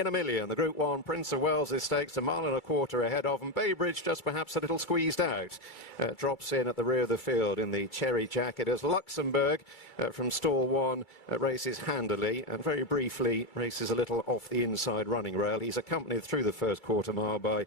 In a million, the Group 1 Prince of Wales' Stakes a mile and a quarter ahead of, and Baybridge just perhaps a little squeezed out. Drops in at the rear of the field in the cherry jacket as Luxembourg from stall 1 races handily and very briefly races a little off the inside running rail. He's accompanied through the first quarter mile by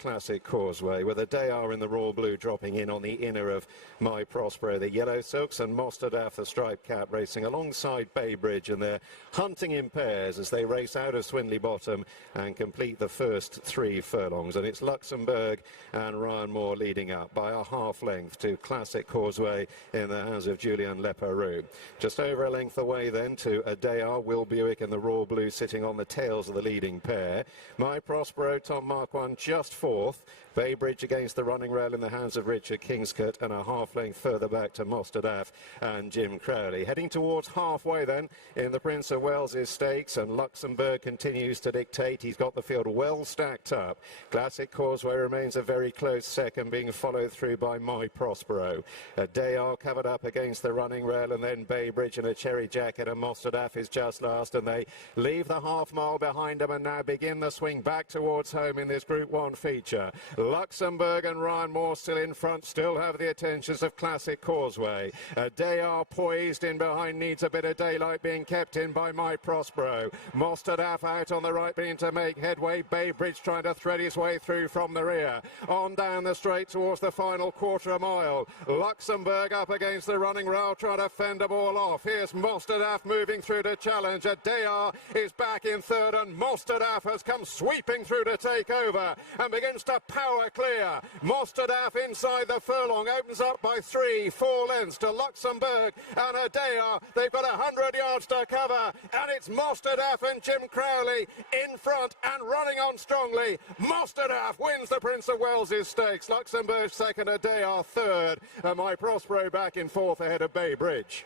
Classic Causeway, with a Dayar in the royal blue dropping in on the inner of My Prospero, the yellow silks, and Mostahdaf, the striped cap, racing alongside Baybridge, and they're hunting in pairs as they race out of Swindley Bottom and complete the first 3 furlongs. And it's Luxembourg and Ryan Moore leading up by a half length to Classic Causeway in the hands of Julian Leparoux. Just over a length away then to Dayar, Will Buick and the Royal Blue sitting on the tails of the leading pair. My Prospero, Tom Mark 1 just 4th. Baybridge against the running rail in the hands of Richard Kingscote, and a half length further back to Mostahdaf and Jim Crowley. Heading towards halfway then in the Prince of Wales' Stakes, and Luxembourg continues to dictate. He's got the field well stacked up. Classic Causeway remains a very close second, being followed through by My Prospero. Dayar covered up against the running rail, and then Baybridge in a cherry jacket, and Mostahdaf is just last, and they leave the half mile behind them and now begin the swing back towards home in this Group 1 feature. Luxembourg and Ryan Moore still in front, still have the attentions of Classic Causeway. Dayar poised in behind, needs a bit of daylight, being kept in by My Prospero. Mostahdaf out on the right, being to make headway. Baybridge trying to thread his way through from the rear. On down the straight towards the final quarter of a mile. Luxembourg up against the running rail, trying to fend the ball off. Here's Mostahdaf moving through to challenge. Dayar is back in third, and Mostahdaf has come sweeping through to take over and begins to power clear. Mostahdaf inside the furlong opens up by 3-4 lengths to Luxembourg and Dayar. They've got 100 yards to cover, and it's Mostahdaf and Jim Crowley in front and running on strongly. Mostahdaf wins the Prince of Wales' Stakes. Luxembourg second, Dayar third, and My Prospero back in fourth ahead of Baybridge.